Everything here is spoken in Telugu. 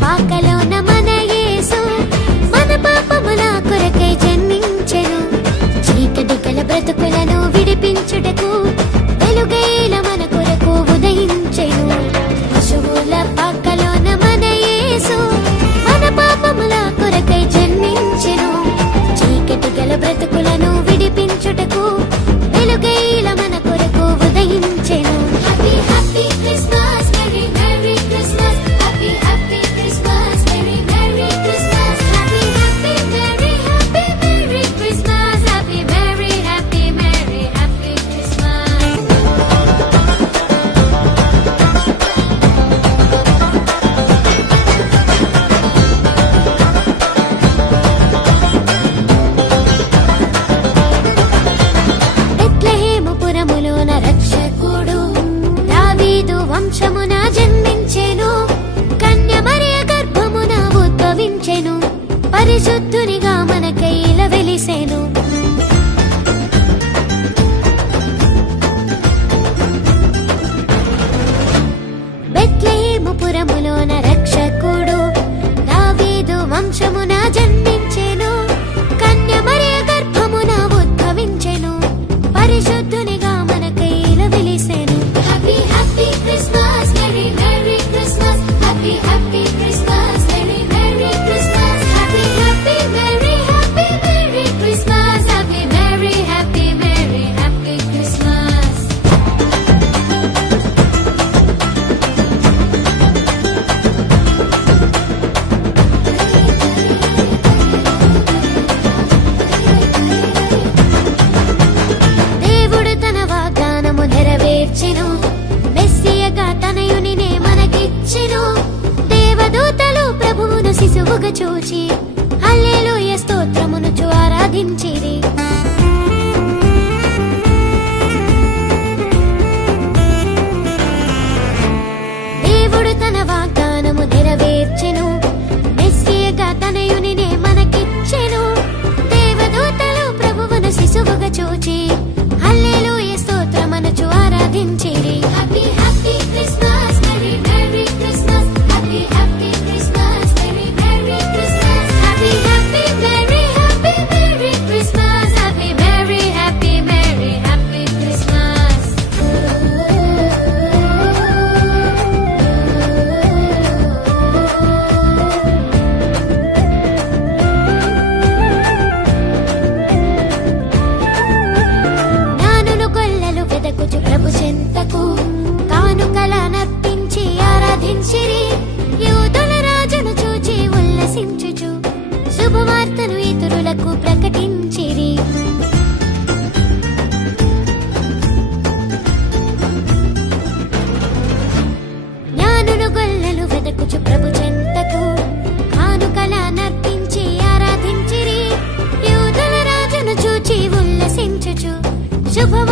பார்க்கலாம் நம்ம çamın చూచి. అల్లెలు స్తోత్రమును చు ఆరాధించిరి. ప్రజలకు ప్రకటించిరి. జ్ఞానులు గొల్లలు వెదకుచు ప్రభు చెంతకు కానుకల నర్పించి ఆరాధించిరి. యూదుల రాజును చూచి ఉల్లసించుచు శుభవ